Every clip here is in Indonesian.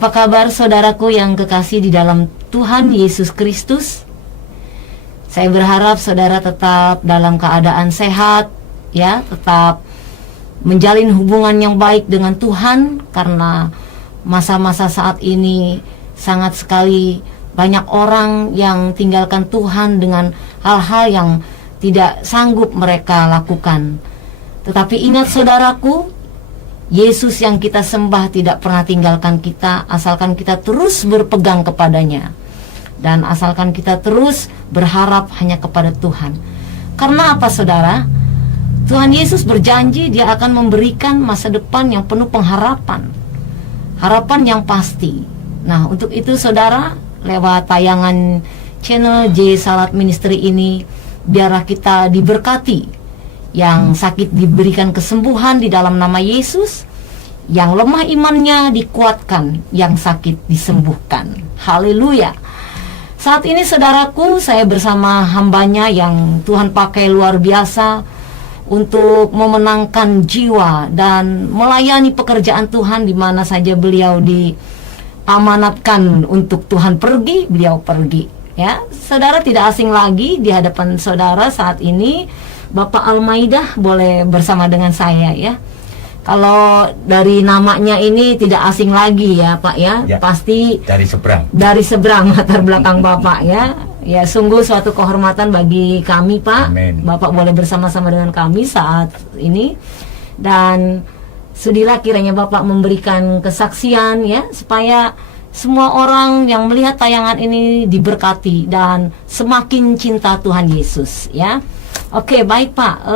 Apa kabar saudaraku yang kekasih di dalam Tuhan Yesus Kristus? Saya berharap saudara tetap dalam keadaan sehat, ya, tetap menjalin hubungan yang baik dengan Tuhan, karena masa-masa saat ini sangat sekali banyak orang yang tinggalkan Tuhan dengan hal-hal yang tidak sanggup mereka lakukan. Tetapi ingat saudaraku, Yesus yang kita sembah tidak pernah tinggalkan kita, asalkan kita terus berpegang kepadanya, dan asalkan kita terus berharap hanya kepada Tuhan. Karena apa saudara? Tuhan Yesus berjanji Dia akan memberikan masa depan yang penuh pengharapan, harapan yang pasti. Nah, untuk itu saudara, lewat tayangan channel J Salat Ministry ini, biarlah kita diberkati. Yang sakit diberikan kesembuhan di dalam nama Yesus, yang lemah imannya dikuatkan, yang sakit disembuhkan. Haleluya. Saat ini saudaraku, saya bersama hambanya yang Tuhan pakai luar biasa untuk memenangkan jiwa dan melayani pekerjaan Tuhan di mana saja beliau diamanatkan untuk Tuhan pergi, beliau pergi. Ya, saudara, tidak asing lagi di hadapan saudara saat ini Bapak Almaidah. Boleh bersama dengan saya, ya. Kalau dari namanya ini tidak asing lagi ya Pak, ya, ya, pasti dari seberang. Dari seberang latar belakang Bapak, ya. Ya, sungguh suatu kehormatan bagi kami Pak. Amin. Bapak boleh bersama-sama dengan kami saat ini, dan sudilah kiranya Bapak memberikan kesaksian, ya, supaya semua orang yang melihat tayangan ini diberkati dan semakin cinta Tuhan Yesus, ya. Oke, baik Pak.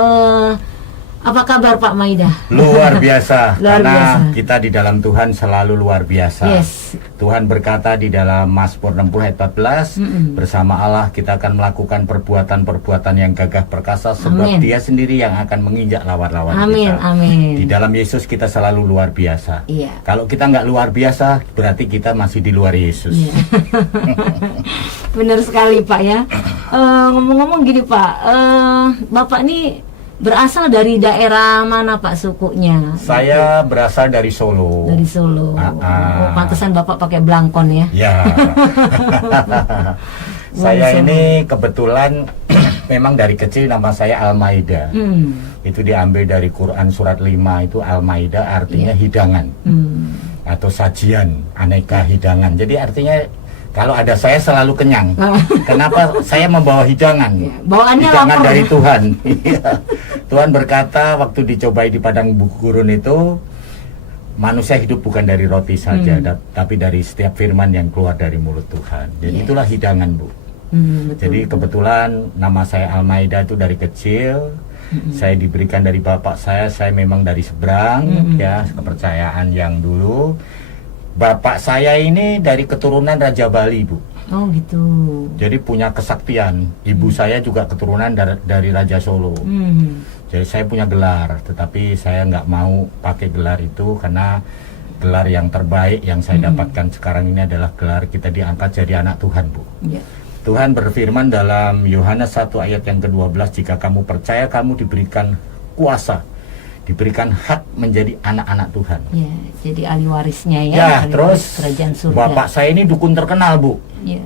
Apa kabar Pak Maidah? Luar biasa. Luar Karena biasa. kita di dalam Tuhan selalu luar biasa. Yes. Tuhan berkata di dalam Mazmur 60 ayat 14, bersama Allah kita akan melakukan perbuatan-perbuatan yang gagah perkasa, sebab Amin. Dia sendiri yang akan menginjak lawan-lawan Amin, kita. amin. Di dalam Yesus kita selalu luar biasa. Iya. Kalau kita nggak luar biasa, berarti kita masih di luar Yesus. Iya. Benar sekali Pak, ya. Ngomong-ngomong gini Pak, Bapak ini berasal dari daerah mana Pak, sukunya? Saya berasal dari Solo. Dari Solo. Oh, pantesan Bapak pakai blangkon, ya. Ya. Saya ini kebetulan memang dari kecil nama saya Almaidah. Itu diambil dari Quran surat 5, itu Almaidah artinya hidangan. Atau sajian, aneka hidangan. Jadi artinya kalau ada saya selalu kenyang. Kenapa? Saya membawa hidangan. Bawaannya hidangan lapar. dari Tuhan. Tuhan berkata waktu dicobai di padang gurun itu, manusia hidup bukan dari roti saja, tapi dari setiap firman yang keluar dari mulut Tuhan. Jadi itulah hidangan, Bu. Betul, Jadi kebetulan nama saya Almaidah itu dari kecil. Saya diberikan dari bapak saya memang dari seberang, ya, kepercayaan yang dulu. Bapak saya ini dari keturunan Raja Bali, Bu. Oh gitu. Jadi punya kesaktian. Ibu saya juga keturunan dari Raja Solo. Jadi saya punya gelar, tetapi saya nggak mau pakai gelar itu karena gelar yang terbaik yang saya dapatkan sekarang ini adalah gelar kita diangkat jadi anak Tuhan, Bu. Ya. Tuhan berfirman dalam Yohanes 1 ayat yang ke-12, jika kamu percaya kamu diberikan kuasa, diberikan hak menjadi anak-anak Tuhan. Ya, jadi ahli warisnya, ya. Ya, ahli terus waris kerajaan surga. bapak saya ini dukun terkenal, Bu. Ya.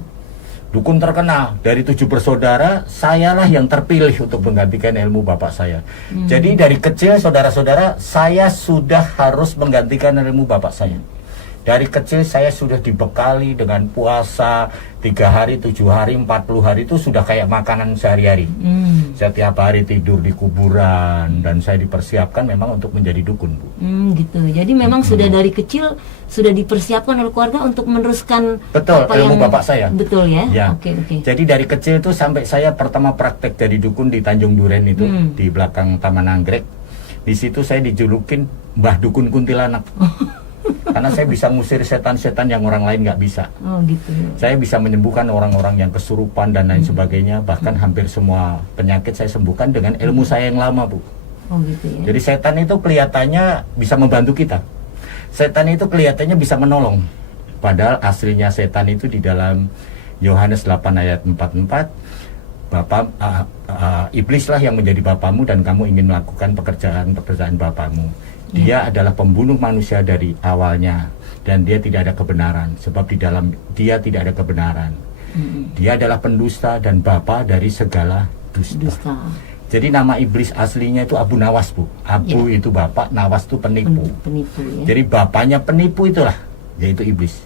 Dukun terkenal. Dari 7 bersaudara, sayalah yang terpilih untuk menggantikan ilmu bapak saya. Jadi dari kecil, saudara-saudara, saya sudah harus menggantikan ilmu bapak saya. Dari kecil saya sudah dibekali dengan puasa 3 hari, 7 hari, 40 hari, itu sudah kayak makanan sehari-hari. Setiap hari tidur di kuburan, dan saya dipersiapkan memang untuk menjadi dukun, Bu. Gitu. Jadi memang sudah dari kecil sudah dipersiapkan oleh keluarga untuk meneruskan Betul, apa ilmu yang bapak saya. Betul, ya. Ya. Oke. Jadi dari kecil itu sampai saya pertama praktek jadi dukun di Tanjung Duren itu, di belakang Taman Anggrek. Di situ saya dijulukin Mbah Dukun Kuntilanak. Karena saya bisa ngusir setan-setan yang orang lain nggak bisa. Oh gitu. Saya bisa menyembuhkan orang-orang yang kesurupan dan lain sebagainya. Bahkan hampir semua penyakit saya sembuhkan dengan ilmu saya yang lama, Bu. Oh gitu, ya. Jadi setan itu kelihatannya bisa membantu kita. Setan itu kelihatannya bisa menolong. Padahal aslinya setan itu di dalam Yohanes 8 ayat 44, Bapak iblislah yang menjadi bapamu dan kamu ingin melakukan pekerjaan bapamu. Dia adalah pembunuh manusia dari awalnya. dan dia tidak ada kebenaran, sebab di dalam dia tidak ada kebenaran. Dia adalah pendusta dan bapa dari segala dusta. Jadi nama iblis aslinya itu Abu Nawas, Bu. Abu itu bapak, Nawas itu penipu. Penipu ya. Jadi bapaknya penipu itulah, yaitu iblis.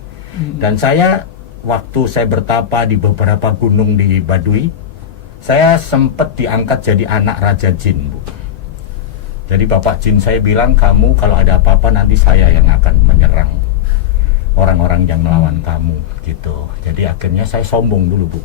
Dan saya waktu saya bertapa di beberapa gunung di Baduy, saya sempat diangkat jadi anak Raja Jin, Bu. Jadi Bapak Jin saya bilang, kamu kalau ada apa-apa nanti saya yang akan menyerang orang-orang yang melawan kamu, gitu. Jadi akhirnya saya sombong dulu, Bu.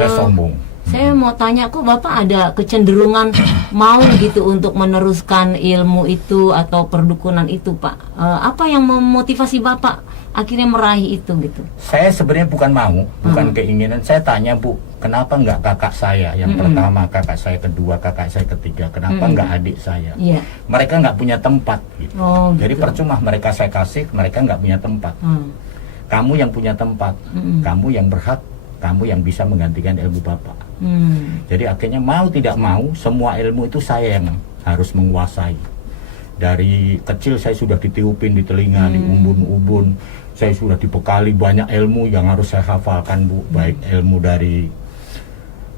Saya sombong. Saya mau tanya, kok Bapak ada kecenderungan mau gitu untuk meneruskan ilmu itu atau perdukunan itu, Pak? Apa yang memotivasi Bapak akhirnya meraih itu gitu? Saya sebenarnya bukan mau, bukan keinginan. Saya tanya, Bu, kenapa nggak kakak saya yang pertama, kakak saya kedua, kakak saya ketiga, kenapa nggak adik saya? Iya. Mereka nggak punya tempat, gitu. Oh, Jadi gitu. percuma mereka saya kasih, mereka nggak punya tempat. Kamu yang punya tempat, kamu yang berhak, kamu yang bisa menggantikan ilmu Bapak. Jadi akhirnya mau tidak mau, semua ilmu itu saya yang harus menguasai. Dari kecil saya sudah ditiupin di telinga, di ubun-ubun. Saya sudah dibekali banyak ilmu yang harus saya hafalkan, Bu. Baik ilmu dari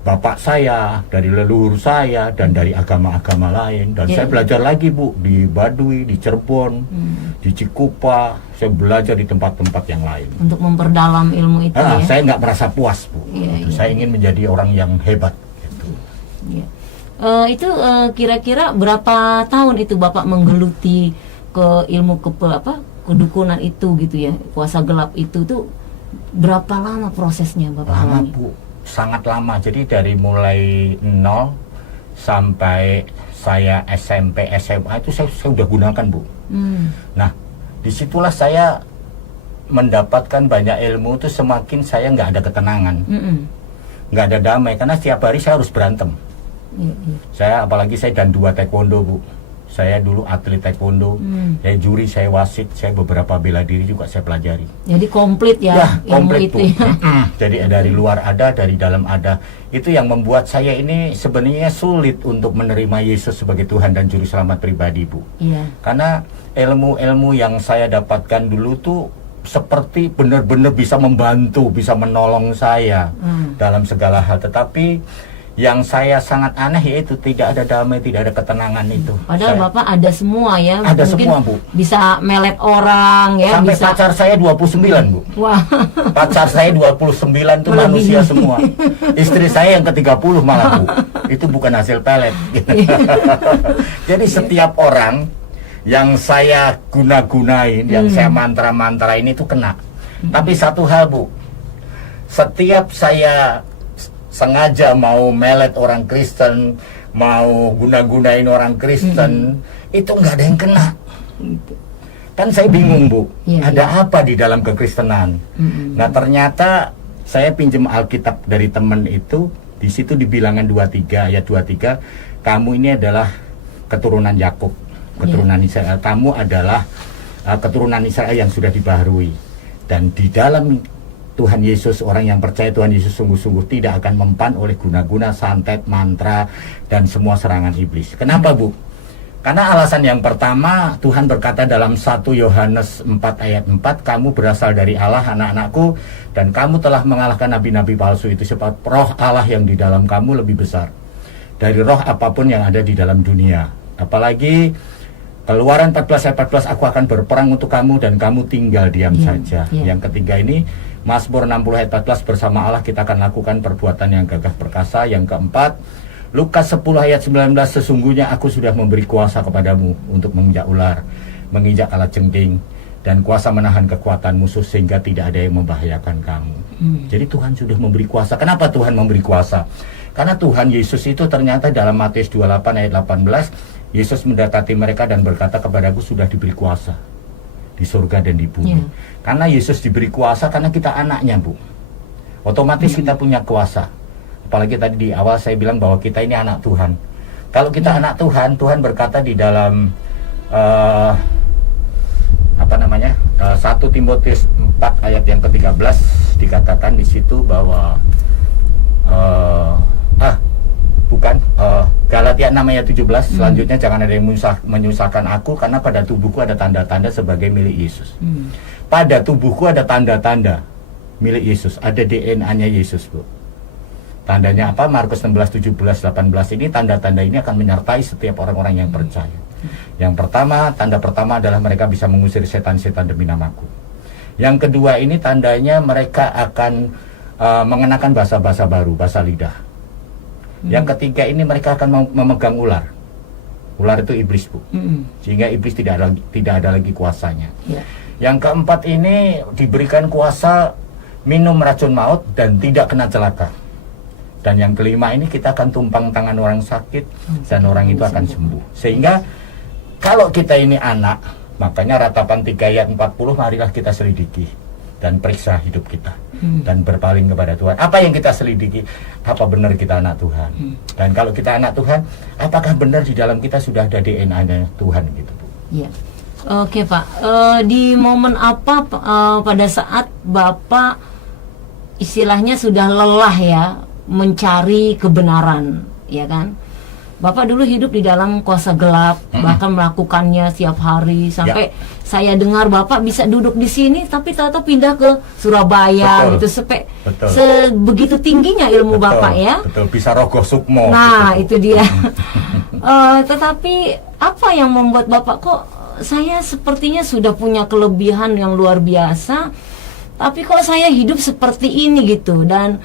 bapak saya, dari leluhur saya, dan dari agama-agama lain. Dan saya belajar lagi, Bu, di Baduy, di Cirebon, di Cikupa. Saya belajar di tempat-tempat yang lain. Untuk memperdalam ilmu itu ya. Saya nggak merasa puas, Bu. Iya. Saya ingin menjadi orang yang hebat. Gitu. Iya. Itu kira-kira berapa tahun itu Bapak menggeluti ke ilmu kedukunan itu gitu ya, kuasa gelap itu tuh berapa lama prosesnya Bapak Lama, alami? Bu. Sangat lama. Jadi dari mulai 0 sampai saya SMP, SMA itu saya sudah gunakan, Bu. Nah, disitulah saya mendapatkan banyak ilmu itu, semakin saya nggak ada ketenangan, nggak ada damai, karena setiap hari saya harus berantem. Saya apalagi saya dan 2 taekwondo, Bu. Saya dulu atlet taekwondo, saya juri, saya wasit, saya beberapa bela diri juga saya pelajari. Jadi komplit ya, ilmu komplit, itu. Bu. Jadi dari luar ada, dari dalam ada. Itu yang membuat saya ini sebenarnya sulit untuk menerima Yesus sebagai Tuhan dan Juru Selamat pribadi, Bu. Iya. Karena ilmu-ilmu yang saya dapatkan dulu tuh seperti benar-benar bisa membantu, bisa menolong saya dalam segala hal. Tetapi yang saya sangat aneh yaitu tidak ada damai, tidak ada ketenangan itu. Padahal Bapak ada semua ya. Ada Mungkin semua, Bu. Bisa melet orang ya. Sampai bisa... pacar saya 29, Bu. Wah. Pacar saya 29 itu manusia semua. Istri saya yang ke-30 malah, Bu. Itu bukan hasil pelet. Jadi setiap orang yang saya guna-gunain, yang saya mantra-mantrain itu kena. Tapi satu hal, Bu. Setiap saya sengaja mau melet orang Kristen, mau guna-gunain orang Kristen, itu nggak ada yang kena. Kan saya bingung, Bu, ada apa di dalam kekristenan? Nah, ternyata saya pinjam Alkitab dari teman itu, di situ di Bilangan 23 ayat 23, kamu ini adalah keturunan Yakub, keturunan Israel. Kamu adalah keturunan Israel yang sudah dibaharui. Dan di dalam Tuhan Yesus, orang yang percaya Tuhan Yesus sungguh-sungguh tidak akan mempan oleh guna-guna, santet, mantra, dan semua serangan iblis. Kenapa, Bu? Karena alasan yang pertama, Tuhan berkata dalam 1 Yohanes 4 ayat 4, kamu berasal dari Allah, anak-anakku, dan kamu telah mengalahkan nabi-nabi palsu itu, sebab roh Allah yang di dalam kamu lebih besar dari roh apapun yang ada di dalam dunia. Apalagi Keluaran 14 ayat 14, aku akan berperang untuk kamu dan kamu tinggal diam saja. Yang ketiga ini, Mazmur 60 ayat 14, bersama Allah kita akan lakukan perbuatan yang gagah perkasa. Yang keempat, Lukas 10 ayat 19, sesungguhnya aku sudah memberi kuasa kepadamu untuk menginjak ular, menginjak kalajengking, dan kuasa menahan kekuatan musuh sehingga tidak ada yang membahayakan kamu. Jadi Tuhan sudah memberi kuasa. Kenapa Tuhan memberi kuasa? Karena Tuhan Yesus itu ternyata dalam Matius 28 ayat 18, Yesus mendekati mereka dan berkata, kepadaku sudah diberi kuasa di surga dan di bumi. Karena Yesus diberi kuasa karena kita anaknya, Bu. Otomatis kita punya kuasa. Apalagi tadi di awal saya bilang bahwa kita ini anak Tuhan. Kalau kita anak Tuhan, Tuhan berkata di dalam 1 Timotius 4 ayat yang ke-13, dikatakan di situ bahwa Bukan, Galatia 6 ayat 17. Selanjutnya jangan ada yang menyusahkan aku, karena pada tubuhku ada tanda-tanda sebagai milik Yesus. Pada tubuhku ada tanda-tanda milik Yesus, ada DNA-nya Yesus, Bu. Tandanya apa? Markus 16, 17, 18 ini, tanda-tanda ini akan menyertai setiap orang-orang yang percaya. Yang pertama, tanda pertama adalah mereka bisa mengusir setan-setan demi namaku. Yang kedua ini tandanya mereka akan mengenakan bahasa-bahasa baru, bahasa lidah. Yang ketiga ini mereka akan memegang ular. Ular itu iblis, Bu. Sehingga iblis tidak ada lagi kuasanya. Yang keempat ini diberikan kuasa minum racun maut dan tidak kena celaka. Dan yang kelima ini kita akan tumpang tangan orang sakit dan orang itu akan sembuh. Sehingga kalau kita ini anak, makanya Ratapan 3 ayat 40, marilah kita selidiki dan periksa hidup kita dan berpaling kepada Tuhan. Apa yang kita selidiki? Apa benar kita anak Tuhan? Dan kalau kita anak Tuhan, apakah benar di dalam kita sudah ada DNA-nya Tuhan gitu, Bu? Iya. Oke, Pak. Di momen apa pada saat Bapak istilahnya sudah lelah ya mencari kebenaran, ya kan? Bapak dulu hidup di dalam kuasa gelap, bahkan melakukannya setiap hari sampai saya dengar Bapak bisa duduk di sini tapi tahu-tahu pindah ke Surabaya. Betul. Gitu sebegitu tingginya ilmu Bapak ya. Betul, bisa rogoh sukmo. Nah, itu dia. Tetapi apa yang membuat Bapak kok saya sepertinya sudah punya kelebihan yang luar biasa, tapi kok saya hidup seperti ini gitu. Dan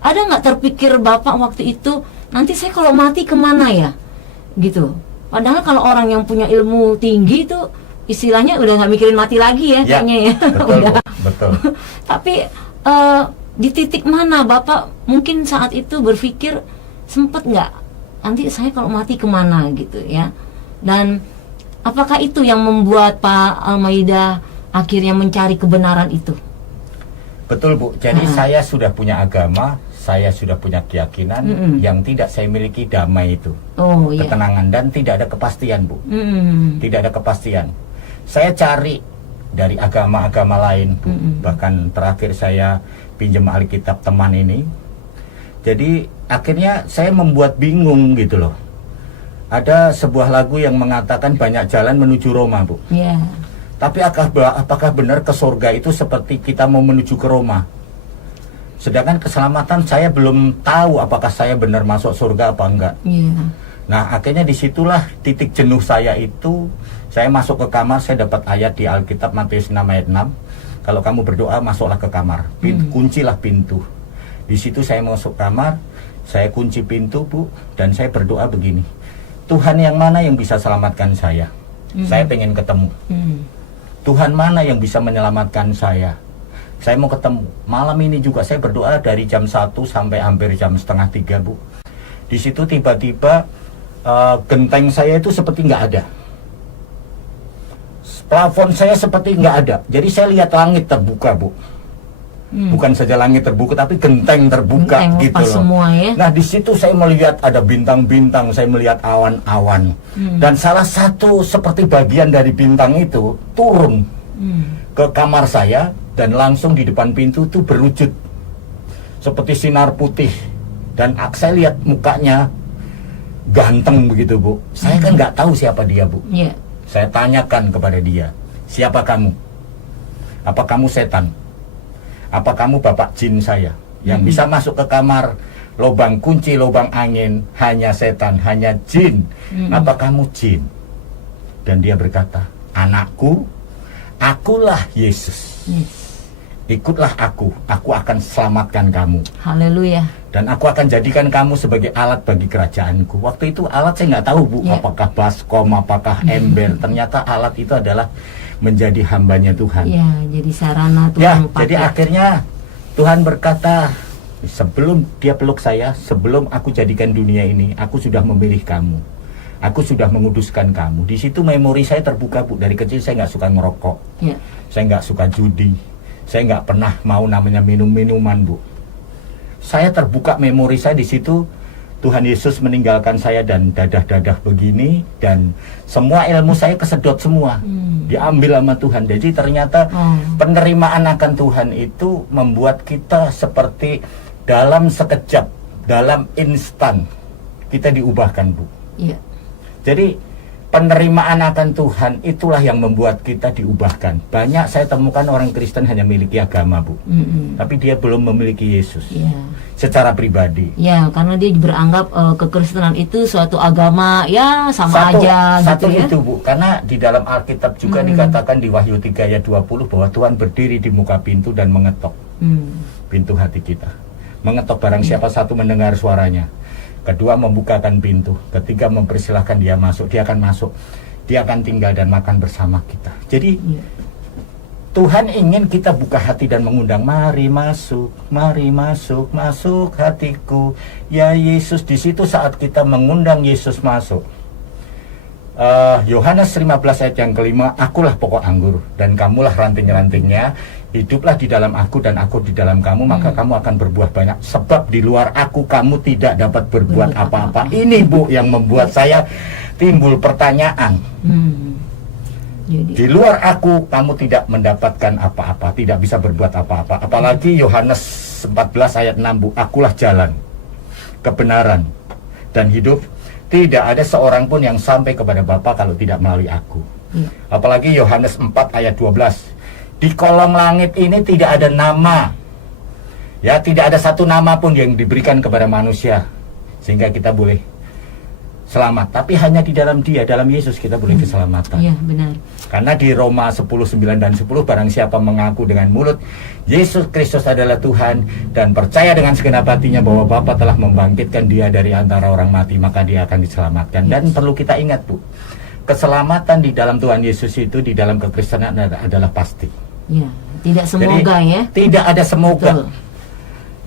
ada nggak terpikir Bapak waktu itu, nanti saya kalau mati kemana ya gitu? Padahal kalau orang yang punya ilmu tinggi itu istilahnya udah nggak mikirin mati lagi ya kayaknya ya. Betul, betul. Tapi di titik mana Bapak mungkin saat itu berpikir, sempet nggak nanti saya kalau mati kemana gitu ya? Dan apakah itu yang membuat Pak Almaida akhirnya mencari kebenaran itu? Betul, Bu. Jadi saya sudah punya agama, saya sudah punya keyakinan yang tidak saya miliki damai itu. Ketenangan dan tidak ada kepastian, Bu. Tidak ada kepastian. Saya cari dari agama-agama lain, Bu. Bahkan terakhir saya pinjam Alkitab teman ini. Jadi akhirnya saya membuat bingung gitu loh. Ada sebuah lagu yang mengatakan banyak jalan menuju Roma, Bu. Tapi apakah benar ke surga itu seperti kita mau menuju ke Roma? Sedangkan keselamatan saya belum tahu apakah saya benar masuk surga apa enggak. Nah, akhirnya disitulah titik jenuh saya itu. Saya masuk ke kamar, saya dapat ayat di Alkitab Matius 6 ayat 6. Kalau kamu berdoa, masuklah ke kamar. Kuncilah pintu. Di situ saya masuk kamar, saya kunci pintu, Bu, dan saya berdoa begini. Tuhan yang mana yang bisa selamatkan saya? Saya pengen ketemu. Tuhan mana yang bisa menyelamatkan saya? Saya mau ketemu. Malam ini juga saya berdoa dari jam 1 sampai hampir jam setengah 3, Bu. Di situ tiba-tiba genteng saya itu seperti nggak ada. Plafon saya seperti nggak ada. Jadi saya lihat langit terbuka, Bu. Bukan saja langit terbuka, tapi genteng terbuka, genteng gitu loh. Semua, ya? Nah, di situ saya melihat ada bintang-bintang, saya melihat awan-awan. Dan salah satu seperti bagian dari bintang itu turun ke kamar saya dan langsung di depan pintu itu berwujud seperti sinar putih. Dan saya lihat mukanya ganteng begitu, Bu. Saya kan nggak tahu siapa dia, Bu. Saya tanyakan kepada dia, siapa kamu? Apa kamu setan? Apa kamu bapak jin saya yang bisa masuk ke kamar, lubang kunci, lubang angin, hanya setan, hanya jin? Apa kamu jin? Dan dia berkata, anakku, akulah Yesus. Ikutlah aku akan selamatkan kamu. Haleluya. Dan aku akan jadikan kamu sebagai alat bagi kerajaanku. Waktu itu alat saya nggak tahu, Bu, apakah baskom, apakah ember. Ternyata alat itu adalah menjadi hambanya Tuhan. Ya, jadi sarana Tuhan. Jadi akhirnya Tuhan berkata, sebelum dia peluk saya, sebelum aku jadikan dunia ini, aku sudah memilih kamu. Aku sudah menguduskan kamu. Di situ memori saya terbuka, Bu. Dari kecil saya nggak suka ngerokok. Saya nggak suka judi. Saya nggak pernah mau namanya minum-minuman, Bu. Saya terbuka memori saya di situ. Tuhan Yesus meninggalkan saya dan dadah-dadah begini, dan semua ilmu saya kesedot semua, diambil sama Tuhan. Jadi ternyata penerimaan akan Tuhan itu membuat kita seperti dalam sekejap, dalam instan kita diubahkan, Bu. Iya. Jadi penerimaan akan Tuhan itulah yang membuat kita diubahkan. Banyak saya temukan orang Kristen hanya memiliki agama, Bu, tapi dia belum memiliki Yesus secara pribadi. Ya, karena dia beranggap kekristenan itu suatu agama ya sama aja satu gitu ya. itu, Bu, karena di dalam Alkitab juga dikatakan di Wahyu 3 ayat 20 bahwa Tuhan berdiri di muka pintu dan mengetok pintu hati kita. Mengetok barang siapa satu mendengar suaranya. Kedua, membukakan pintu. Ketiga, mempersilahkan dia masuk. Dia akan masuk. Dia akan tinggal dan makan bersama kita. Jadi Tuhan ingin kita buka hati dan mengundang, mari masuk, masuk hatiku. Ya Yesus, di situ saat kita mengundang Yesus masuk. Yohanes 15 ayat yang kelima, akulah pokok anggur dan kamulah ranting-rantingnya. Hiduplah di dalam aku dan aku di dalam kamu, maka kamu akan berbuah banyak. Sebab di luar aku kamu tidak dapat berbuat apa-apa. Ini, Bu, yang membuat saya timbul pertanyaan. Di luar aku kamu tidak mendapatkan apa-apa, tidak bisa berbuat apa-apa. Apalagi Yohanes 14 ayat 6, Bu, akulah jalan, kebenaran, dan hidup. Tidak ada seorang pun yang sampai kepada Bapa kalau tidak melalui aku. Apalagi Yohanes 4 ayat 12. Di kolong langit ini tidak ada nama. Ya, tidak ada satu nama pun yang diberikan kepada manusia sehingga kita boleh selamat. Tapi hanya di dalam Dia, dalam Yesus kita boleh keselamatan. Iya, benar. Karena di Roma 10, 9 dan 10, barang siapa mengaku dengan mulut Yesus Kristus adalah Tuhan dan percaya dengan segenap hatinya bahwa Bapa telah membangkitkan dia dari antara orang mati, maka dia akan diselamatkan. Dan perlu kita ingat, Bu, keselamatan di dalam Tuhan Yesus itu di dalam kekristenan adalah pasti. Ya, tidak semoga. Jadi, ya. Tidak ada semoga. Betul.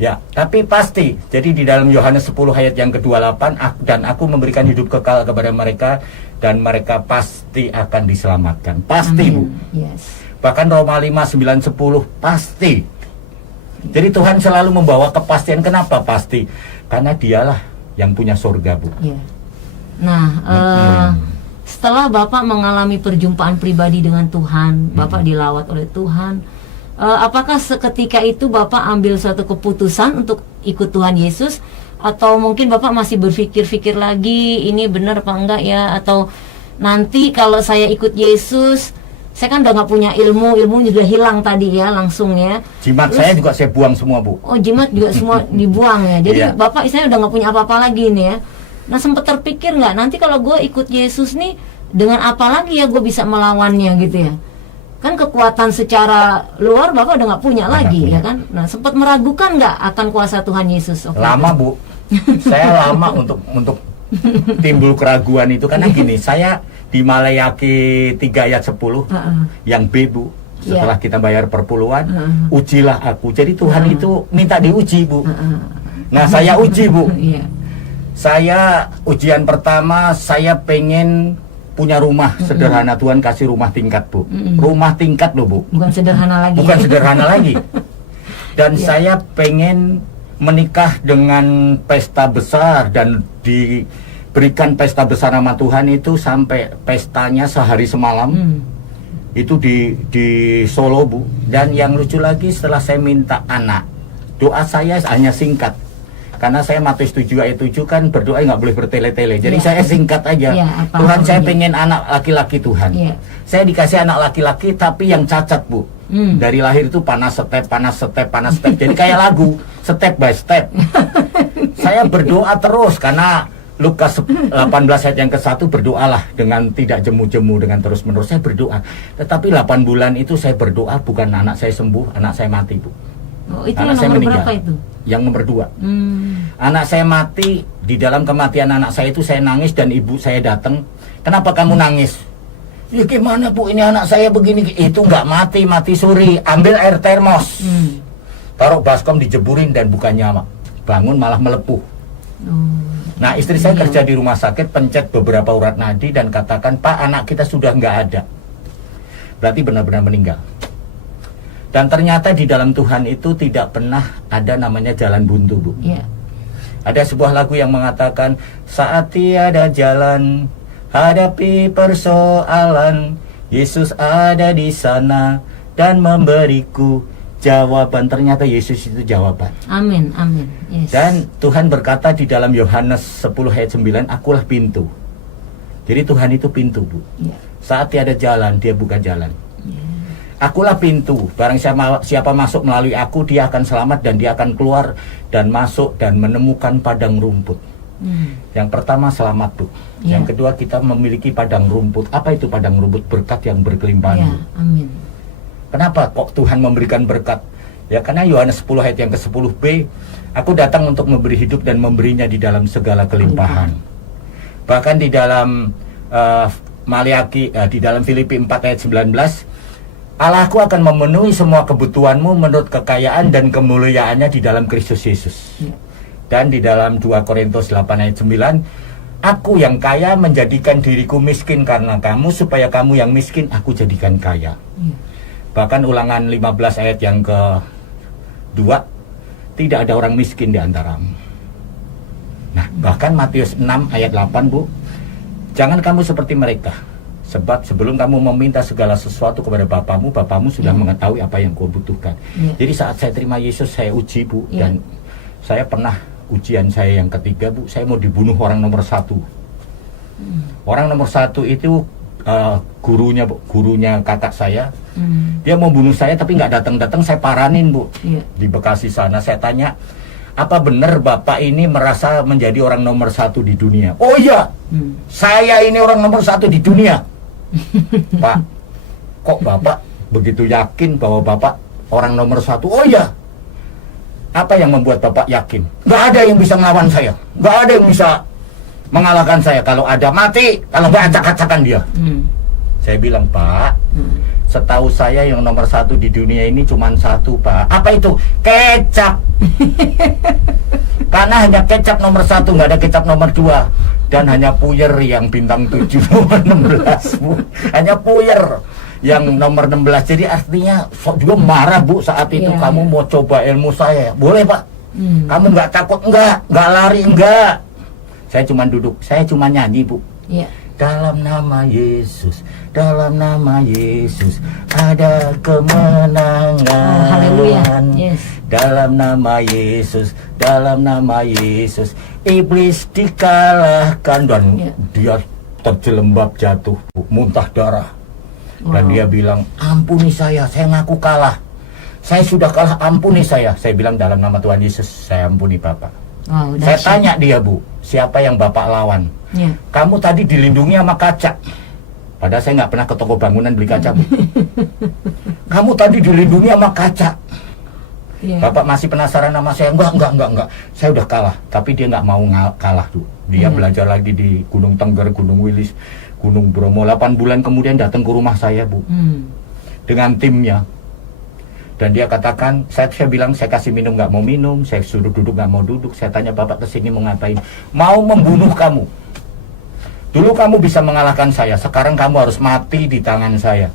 Ya, tapi pasti. Jadi di dalam Yohanes 10 ayat yang ke-28, dan aku memberikan hidup kekal kepada mereka dan mereka pasti akan diselamatkan. Pasti, Bu. Yes. Bahkan Roma 5, 9, 10 pasti. Jadi Tuhan selalu membawa kepastian. Kenapa pasti? Karena Dialah yang punya surga, Bu. Ya. Nah, setelah Bapak mengalami perjumpaan pribadi dengan Tuhan, Bapak dilawat oleh Tuhan, apakah seketika itu Bapak ambil suatu keputusan untuk ikut Tuhan Yesus, atau mungkin Bapak masih berpikir-pikir lagi ini benar apa enggak ya, atau nanti kalau saya ikut Yesus, saya kan udah nggak punya ilmu juga hilang tadi ya langsung ya. Jimat saya juga saya buang semua, Bu. Oh, jimat juga semua dibuang ya. Jadi Bapak saya udah nggak punya apa-apa lagi nih ya. Nah, sempat terpikir nggak nanti kalau gue ikut Yesus nih, dengan apa lagi ya gue bisa melawannya gitu ya? Kan kekuatan secara luar Bapak udah nggak punya lagi ya kan? Nah, sempat meragukan nggak akan kuasa Tuhan Yesus? Lama, Bu. Saya lama untuk timbul keraguan itu karena gini, saya di Maleakhi 3 ayat 10 yang B, Bu. Setelah kita bayar perpuluhan, ujilah aku. Jadi Tuhan itu minta diuji, Bu. Nah, saya uji, Bu. Saya ujian pertama, saya pengen punya rumah sederhana. Tuhan kasih rumah tingkat, Bu. Rumah tingkat loh, Bu. Bukan sederhana lagi. Bukan sederhana lagi. Dan saya pengen menikah dengan pesta besar dan diberikan pesta besar sama Tuhan itu sampai pestanya sehari semalam. Itu di Solo, Bu. Dan yang lucu lagi, setelah saya minta anak, doa saya hanya singkat. Karena saya Matius 7 ayat 7 kan berdoa nggak boleh bertele-tele. Jadi saya singkat aja. Tuhan, saya pengen anak laki-laki, Tuhan. Saya dikasih anak laki-laki tapi yang cacat, Bu. Dari lahir itu panas step. Jadi kayak lagu, step by step. Saya berdoa terus karena Lukas 18 ayat yang ke-1, berdoalah dengan tidak jemu-jemu, dengan terus-menerus. Saya berdoa. Tetapi 8 bulan itu saya berdoa bukan anak saya sembuh, anak saya mati, Bu. Oh, itu anak yang saya nomor meninggal. berapa itu? Yang nomor 2. Anak saya mati. Di dalam kematian anak saya itu saya nangis dan ibu saya datang. Kenapa kamu nangis? Ya gimana, Bu, ini anak saya begini. Itu nggak mati suri. Ambil air termos, taruh baskom, dijeburin dan bukannya bangun malah melepuh. Nah, istri saya kerja di rumah sakit, pencet beberapa urat nadi dan katakan, Pak, anak kita sudah nggak ada. Berarti benar-benar meninggal. Dan ternyata di dalam Tuhan itu tidak pernah ada namanya jalan buntu, Bu. Ada sebuah lagu yang mengatakan, saat tiada jalan, hadapi persoalan, Yesus ada di sana dan memberiku jawaban. Ternyata Yesus itu jawaban. Amin, amin. Yes. Dan Tuhan berkata di dalam Yohanes 10 ayat 9, akulah pintu. Jadi Tuhan itu pintu, Bu. Ya. Saat tiada jalan, dia buka jalan. Ya. Akulah pintu. Barang siapa masuk melalui aku, dia akan selamat dan dia akan keluar dan masuk dan menemukan padang rumput. Yang pertama selamat, Bu. Ya. Yang kedua kita memiliki padang rumput. Apa itu padang rumput? Berkat yang berkelimpahan. Ya, amin. Kenapa kok Tuhan memberikan berkat? Ya karena Yohanes 10 ayat yang ke-10b, aku datang untuk memberi hidup dan memberinya di dalam segala kelimpahan. Bahkan di dalam di dalam Filipi 4 ayat 19, Allahku akan memenuhi semua kebutuhanmu menurut kekayaan dan kemuliaannya di dalam Kristus Yesus. Ya. Dan di dalam 2 Korintus 8 ayat 9, aku yang kaya menjadikan diriku miskin karena kamu, supaya kamu yang miskin aku jadikan kaya. Ya. Bahkan Ulangan 15 ayat yang ke-2, tidak ada orang miskin di antaramu. Nah, bahkan Matius 6 ayat 8, Bu, jangan kamu seperti mereka, sebab sebelum kamu meminta segala sesuatu kepada Bapamu, Bapamu sudah mengetahui apa yang kau butuhkan. Jadi saat saya terima Yesus, saya uji, Bu, dan saya pernah ujian saya yang ketiga, Bu, saya mau dibunuh orang nomor 1. Orang nomor 1 itu gurunya kakak saya. Dia mau bunuh saya tapi nggak datang-datang, saya paranin, Bu. Di Bekasi sana saya tanya, apa benar Bapak ini merasa menjadi orang nomor 1 di dunia? Oh iya, saya ini orang nomor 1 di dunia. Pak, kok Bapak begitu yakin bahwa Bapak orang nomor 1? Oh iya. Apa yang membuat Bapak yakin? Nggak ada yang bisa melawan saya, nggak ada yang bisa mengalahkan saya. Kalau ada mati, kalau nggak acak-acakan dia. Saya bilang, Pak, setahu saya yang nomor 1 di dunia ini cuma 1, Pak. Apa itu? Kecap. Karena hanya kecap nomor 1, nggak ada kecap nomor 2. Dan hanya puyer yang bintang 7 nomor 16, Bu. Hanya puyer yang nomor 16. Jadi artinya juga marah, Bu, saat itu. Kamu mau coba ilmu saya? Boleh, Pak. Kamu nggak takut? Nggak lari? Nggak. Saya cuma duduk, saya cuma nyanyi, Bu. Dalam nama Yesus, dalam nama Yesus ada kemenangan. Haleluya. Yes. Dalam nama Yesus, dalam nama Yesus iblis dikalahkan. Dan dia terjelembab jatuh, muntah darah. Dan dia bilang, ampuni saya ngaku kalah. Saya sudah kalah, ampuni saya. Saya bilang, dalam nama Tuhan Yesus saya ampuni Bapak. Saya tanya dia, Bu, siapa yang Bapak lawan? Kamu tadi dilindungi sama kaca. Padahal saya nggak pernah ke toko bangunan beli kaca, Bu. Kamu tadi dilindungi sama kaca. Bapak masih penasaran sama saya? Enggak. Saya udah kalah. Tapi dia nggak mau kalah, tuh. Dia belajar lagi di Gunung Tengger, Gunung Wilis, Gunung Bromo. 8 bulan kemudian datang ke rumah saya, Bu. Dengan timnya. Dan dia katakan, saya bilang, saya kasih minum nggak mau minum, saya suruh duduk nggak mau duduk. Saya tanya, Bapak kesini mau ngapain? Mau membunuh kamu. Dulu kamu bisa mengalahkan saya, sekarang kamu harus mati di tangan saya.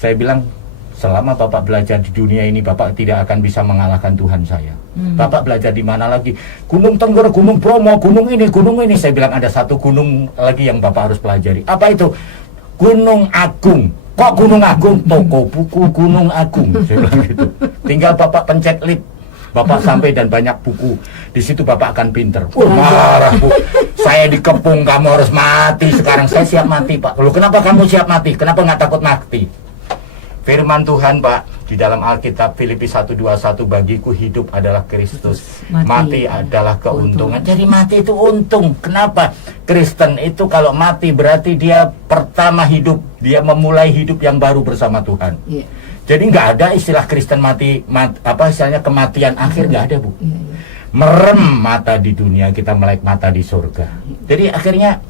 Saya bilang, selama Bapak belajar di dunia ini, Bapak tidak akan bisa mengalahkan Tuhan saya. Bapak belajar di mana lagi? Gunung Tengger, Gunung Bromo, gunung ini. Saya bilang, ada satu gunung lagi yang Bapak harus pelajari. Apa itu? Gunung Agung. Kok Gunung Agung? Toko buku Gunung Agung. Saya bilang gitu. Tinggal Bapak pencet lip, Bapak sampai dan banyak buku. Di situ Bapak akan pinter. Marah, Bu. Saya dikepung, kamu harus mati sekarang. Saya siap mati, Pak. Loh, kenapa kamu siap mati? Kenapa nggak takut mati? Firman Tuhan, Pak, di dalam Alkitab Filipi 1:21, bagiku hidup adalah Kristus, mati adalah keuntungan. Jadi mati itu untung. Kenapa? Kristen itu kalau mati berarti dia pertama hidup, dia memulai hidup yang baru bersama Tuhan. Jadi nggak ada istilah Kristen mati, apa istilahnya kematian akhir, nggak ada, Bu. Merem mata di dunia, kita melek mata di surga. Jadi akhirnya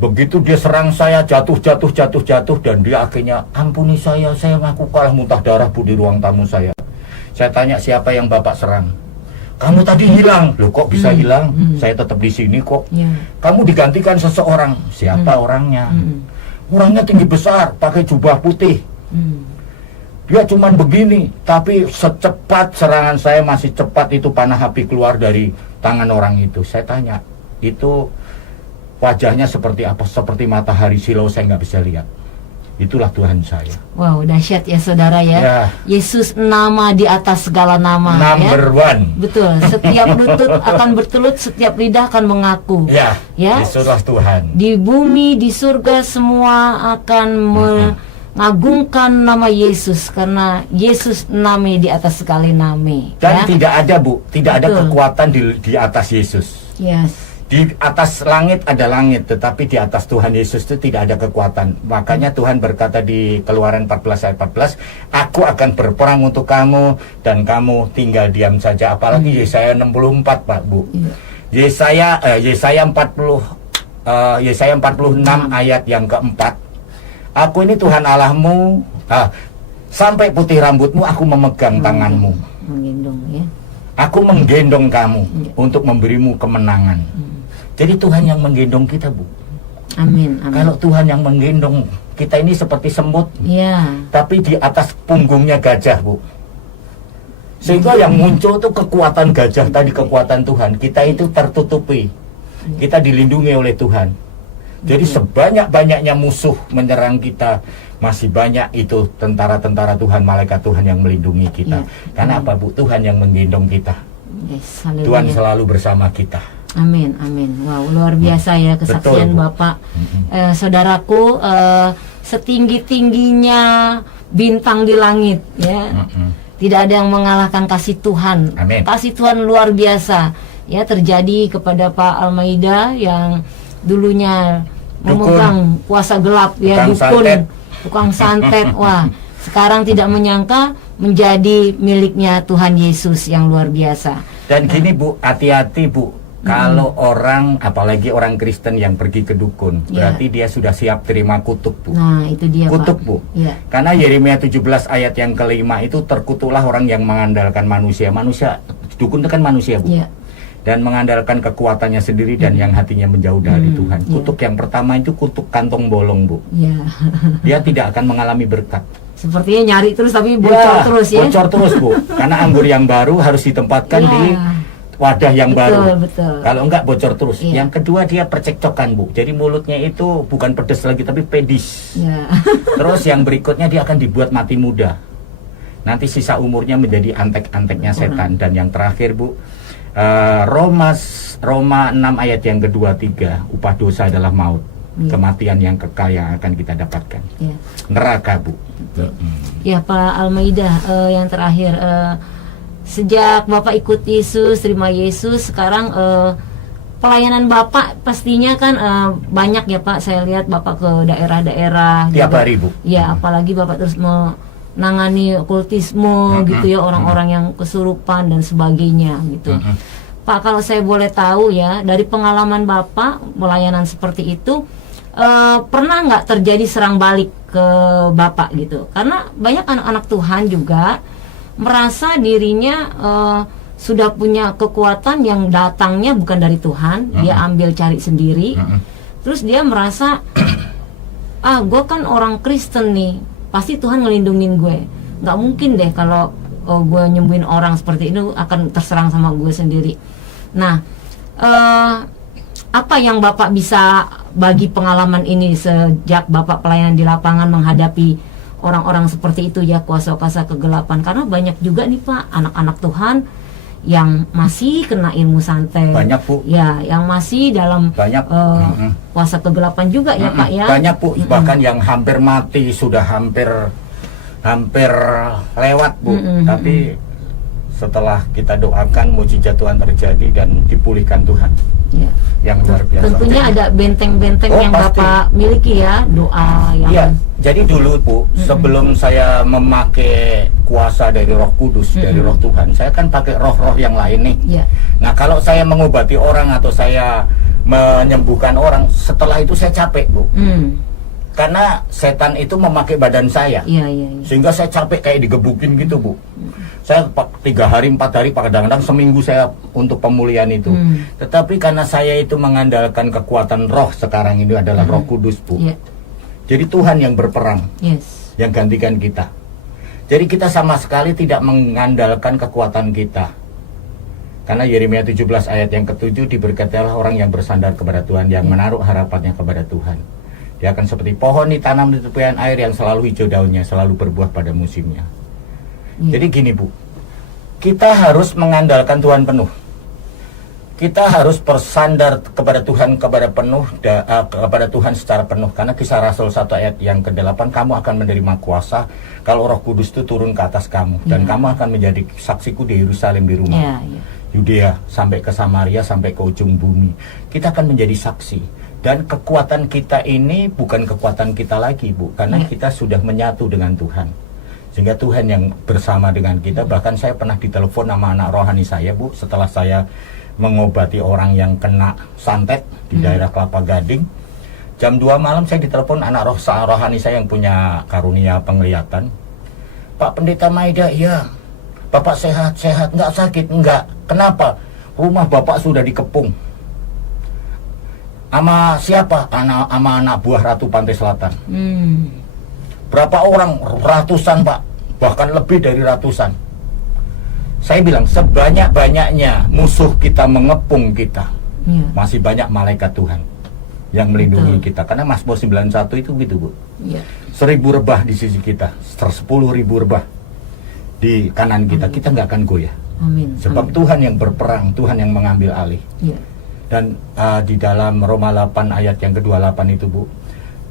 begitu dia serang saya, jatuh, dan dia akhirnya, ampuni saya ngaku kalah, muntah darah, Bu, di ruang tamu saya. Saya tanya, siapa yang Bapak serang? Kamu tadi hilang. Loh, kok bisa hilang? Saya tetap di sini kok. Kamu digantikan seseorang. Siapa orangnya? Orangnya tinggi besar, pakai jubah putih. Dia cuman begini, tapi secepat serangan saya, masih cepat itu panah api keluar dari tangan orang itu. Saya tanya, itu wajahnya seperti apa? Seperti matahari silau, saya nggak bisa lihat. itulah Tuhan saya. Wow, dahsyat ya saudara ya. Ya. Yesus nama di atas segala nama. Number ya. one. Betul. Setiap lutut akan bertelut, setiap lidah akan mengaku. Ya. Ya. Yesuslah Tuhan. Di bumi, di surga semua akan mengagungkan nama Yesus karena Yesus nama di atas segala nama. Dan ya. tidak ada Bu, tidak ada Betul. kekuatan di atas Yesus. Yes. Di atas langit ada langit, tetapi di atas Tuhan Yesus itu tidak ada kekuatan. Makanya Tuhan berkata di Keluaran 14 ayat 14, aku akan berperang untuk kamu dan kamu tinggal diam saja. Apalagi Yesaya 64 Pak Bu. Iya. Yesaya 46 ayat yang keempat. Aku ini Tuhan Allahmu, sampai putih rambutmu aku memegang tanganmu. Menggendong ya. Aku menggendong kamu untuk memberimu kemenangan. Jadi Tuhan yang menggendong kita Bu. Amin. Amin. Kalau Tuhan yang menggendong kita ini seperti semut, Ya. tapi di atas punggungnya gajah Bu. Sehingga yang muncul itu kekuatan gajah tadi, kekuatan Tuhan. Kita itu tertutupi, kita dilindungi oleh Tuhan. Jadi sebanyak-banyaknya musuh menyerang kita, masih banyak itu tentara-tentara Tuhan, malaikat Tuhan yang melindungi kita. Karena apa Bu? Tuhan yang menggendong kita. Yes, Tuhan haleluya. selalu bersama kita. Amin, amin. Wow, luar biasa ya kesaksian Betul, Bu. Bapak. Saudaraku, setinggi-tingginya bintang di langit ya. Tidak ada yang mengalahkan kasih Tuhan. Amin. Kasih Tuhan luar biasa ya terjadi kepada Pak Almaida yang dulunya memegang kuasa gelap ya, tukang santet. Wah, sekarang tidak menyangka menjadi miliknya Tuhan Yesus yang luar biasa. Dan gini Bu, hati-hati Bu. Kalau orang, apalagi orang Kristen yang pergi ke dukun, berarti dia sudah siap terima kutuk Bu. Nah, itu dia Kutuk Pak. Bu. Ya. Karena Yeremia 17 ayat yang kelima itu terkutuklah orang yang mengandalkan manusia. Dukun itu kan manusia Bu. Ya. Dan mengandalkan kekuatannya sendiri dan yang hatinya menjauh dari Tuhan. ya. Kutuk yang pertama itu kutuk kantong bolong Bu. Ya. Dia tidak akan mengalami berkat. Sepertinya nyari terus tapi bocor terus ya. Bocor terus Bu. Karena anggur yang baru harus ditempatkan di wadah yang baru. Betul. Kalau enggak bocor terus. Iya. Yang kedua dia percekcokan Bu. Jadi mulutnya itu bukan pedes lagi tapi pedis. Ya. Terus yang berikutnya dia akan dibuat mati muda. Nanti sisa umurnya menjadi antek-anteknya setan. Dan yang terakhir Bu, Roma 6 ayat yang kedua 3, upah dosa adalah maut. Kematian yang kekal yang akan kita dapatkan. Ya. Neraka Bu. Ya Pak Almaida, yang terakhir, sejak Bapak ikut Yesus, terima Yesus, sekarang pelayanan Bapak pastinya kan banyak ya Pak. Saya lihat Bapak ke daerah-daerah Tiap juga. hari Bu. Ya, apalagi Bapak terus menangani okultisme gitu ya, orang-orang yang kesurupan dan sebagainya gitu. Pak, kalau saya boleh tahu ya, dari pengalaman Bapak pelayanan seperti itu, pernah nggak terjadi serang balik ke Bapak gitu? Karena banyak anak-anak Tuhan juga merasa dirinya sudah punya kekuatan yang datangnya bukan dari Tuhan, dia ambil cari sendiri. Terus dia merasa, gue kan orang Kristen nih, pasti Tuhan ngelindungin gue. Nggak mungkin deh kalau gue nyembuhin orang seperti itu akan terserang sama gue sendiri. Nah, apa yang Bapak bisa bagi pengalaman ini sejak Bapak pelayanan di lapangan menghadapi orang-orang seperti itu ya, kuasa-kuasa kegelapan? Karena banyak juga nih Pak anak-anak Tuhan yang masih kena ilmu santet. Banyak Bu. Ya, yang masih dalam kuasa kegelapan juga ya Pak ya. Banyak Bu, bahkan yang hampir mati, sudah hampir lewat Bu. Tapi setelah kita doakan, mujizat Tuhan terjadi dan dipulihkan Tuhan. Ya. Yang luar biasa. Tentunya ada benteng-benteng yang pasti. Bapak miliki ya, doa yang. Iya, jadi dulu Bu, sebelum saya memakai kuasa dari Roh Kudus, dari Roh Tuhan, saya kan pakai roh-roh yang lain nih. Ya. Nah, kalau saya mengobati orang atau saya menyembuhkan orang, setelah itu saya capek Bu. Karena setan itu memakai badan saya. Iya. Sehingga saya capek kayak digebukin gitu Bu. Saya 3 hari, 4 hari, kadang-kadang seminggu saya untuk pemulihan itu. Tetapi karena saya itu mengandalkan kekuatan roh sekarang ini adalah Roh Kudus Bu. Yeah. Jadi Tuhan yang berperang, Yes. yang gantikan kita. Jadi kita sama sekali tidak mengandalkan kekuatan kita. Karena Yeremia 17 ayat yang ke-7 diberkatilah orang yang bersandar kepada Tuhan, yang menaruh harapannya kepada Tuhan. Dia akan seperti pohon ditanam di tepian air yang selalu hijau daunnya, selalu berbuah pada musimnya. Jadi gini Bu, kita harus mengandalkan Tuhan penuh. Kita harus bersandar kepada Tuhan kepada Tuhan secara penuh. Karena Kisah Rasul 1 ayat yang ke-8, kamu akan menerima kuasa kalau Roh Kudus itu turun ke atas kamu, dan kamu akan menjadi saksiku di Yerusalem, di rumah Yudea, sampai ke Samaria, sampai ke ujung bumi. Kita akan menjadi saksi. Dan kekuatan kita ini bukan kekuatan kita lagi Bu, karena kita sudah menyatu dengan Tuhan. Sehingga Tuhan yang bersama dengan kita. Bahkan saya pernah ditelepon sama anak rohani saya Bu, setelah saya mengobati orang yang kena santet di daerah Kelapa Gading. Jam 2 malam saya ditelepon anak rohani saya yang punya karunia penglihatan. Pak Pendeta Maida, iya. Bapak sehat, nggak sakit, enggak. Kenapa? Rumah Bapak sudah dikepung. Sama siapa? Sama anak buah Ratu Pantai Selatan. Berapa orang? Ratusan Pak. Bahkan lebih dari ratusan. Saya bilang, sebanyak-banyaknya musuh kita mengepung kita, masih banyak malaikat Tuhan yang melindungi kita. Karena Mazmur 91 itu gitu Bu. 1000 rebah di sisi kita, 10.000 rebah di kanan kita. Kita nggak akan goyah. Sebab Tuhan yang berperang, Tuhan yang mengambil alih. Dan di dalam Roma 8 ayat yang ke-28 itu Bu,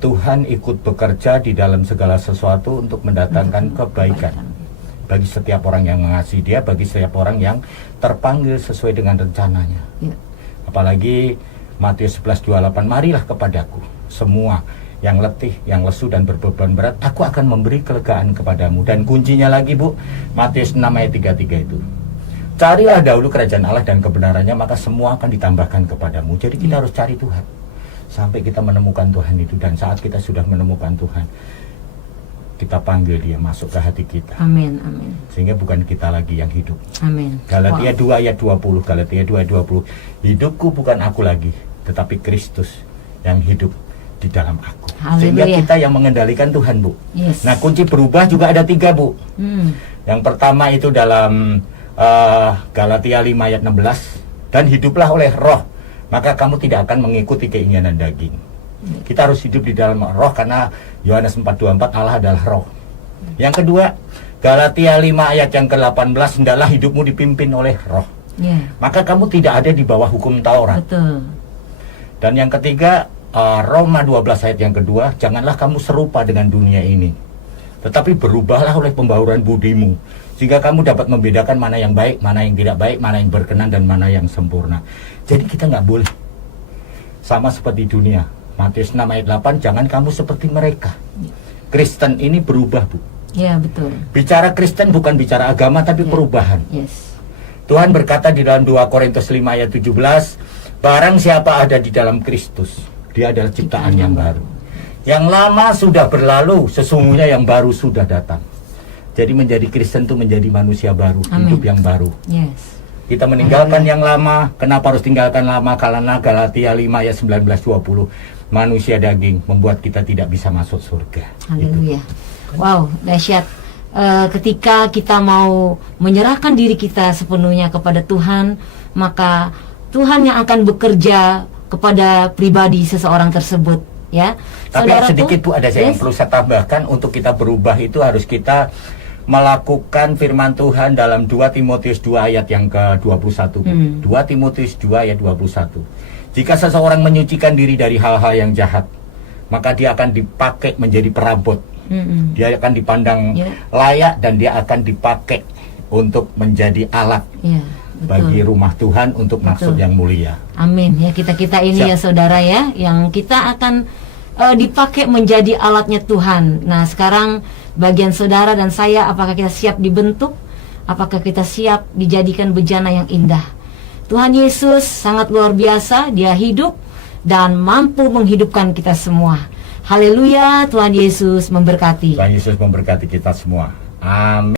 Tuhan ikut bekerja di dalam segala sesuatu untuk mendatangkan kebaikan bagi setiap orang yang mengasihi Dia, bagi setiap orang yang terpanggil sesuai dengan rencananya. Apalagi Matius 11:28, marilah kepadaku semua yang letih, yang lesu dan berbeban berat, aku akan memberi kelegaan kepadamu. Dan kuncinya lagi Bu, Matius 6 ayat 33 itu, carilah dahulu kerajaan Allah dan kebenarannya, maka semua akan ditambahkan kepadamu. Jadi kita harus cari Tuhan sampai kita menemukan Tuhan itu. Dan saat kita sudah menemukan Tuhan, kita panggil Dia masuk ke hati kita. Amin. Sehingga bukan kita lagi yang hidup. Amin. Galatia 2 ayat 20, Galatia 2 ayat 20, hidupku bukan aku lagi, tetapi Kristus yang hidup di dalam aku. Sehingga kita yang mengendalikan Tuhan Bu. Nah, kunci berubah juga ada 3 Bu. Yang pertama itu dalam Galatia 5 ayat 16, dan hiduplah oleh roh, maka kamu tidak akan mengikuti keinginan daging. Kita harus hidup di dalam roh, karena Yohanes 4:24, Allah adalah roh. Yang kedua, Galatia 5 ayat yang ke-18, hendaklah hidupmu dipimpin oleh roh. Maka kamu tidak ada di bawah hukum Taurat. Dan yang ketiga, Roma 12 ayat yang kedua, janganlah kamu serupa dengan dunia ini, tetapi berubahlah oleh pembauran budimu, sehingga kamu dapat membedakan mana yang baik, mana yang tidak baik, mana yang berkenan, dan mana yang sempurna. Jadi kita nggak boleh sama seperti dunia. Matius 6 ayat 8, jangan kamu seperti mereka. Kristen ini berubah Bu. Betul. Bicara Kristen bukan bicara agama, tapi perubahan. Tuhan berkata di dalam 2 Korintus 5 ayat 17, barang siapa ada di dalam Kristus, dia adalah ciptaan yang baru. Yang lama sudah berlalu, sesungguhnya yang baru sudah datang. Jadi menjadi Kristen itu menjadi manusia baru, hidup yang baru. Kita meninggalkan yang lama. Kenapa harus tinggalkan lama? Karena Galatia 5 ayat 19-20, manusia daging membuat kita tidak bisa masuk surga. Haleluya. Wow, dahsyat. Ketika kita mau menyerahkan diri kita sepenuhnya kepada Tuhan, maka Tuhan yang akan bekerja kepada pribadi seseorang tersebut, ya. Tapi sedikit Bu, ada saya yang perlu saya tambahkan. Untuk kita berubah itu harus kita melakukan firman Tuhan dalam 2 Timotius 2 ayat yang ke-21. 2 Timotius 2 ayat 21. Jika seseorang menyucikan diri dari hal-hal yang jahat, maka dia akan dipakai menjadi perabot. Dia akan dipandang layak, dan dia akan dipakai untuk menjadi alat bagi rumah Tuhan untuk maksud yang mulia. Amin. Ya, kita ini ya saudara ya, yang kita akan dipakai menjadi alatnya Tuhan. Nah, sekarang bagian saudara dan saya, apakah kita siap dibentuk? Apakah kita siap dijadikan bejana yang indah? Tuhan Yesus sangat luar biasa. Dia hidup dan mampu menghidupkan kita semua. Haleluya. Tuhan Yesus memberkati. Tuhan Yesus memberkati kita semua. Amin.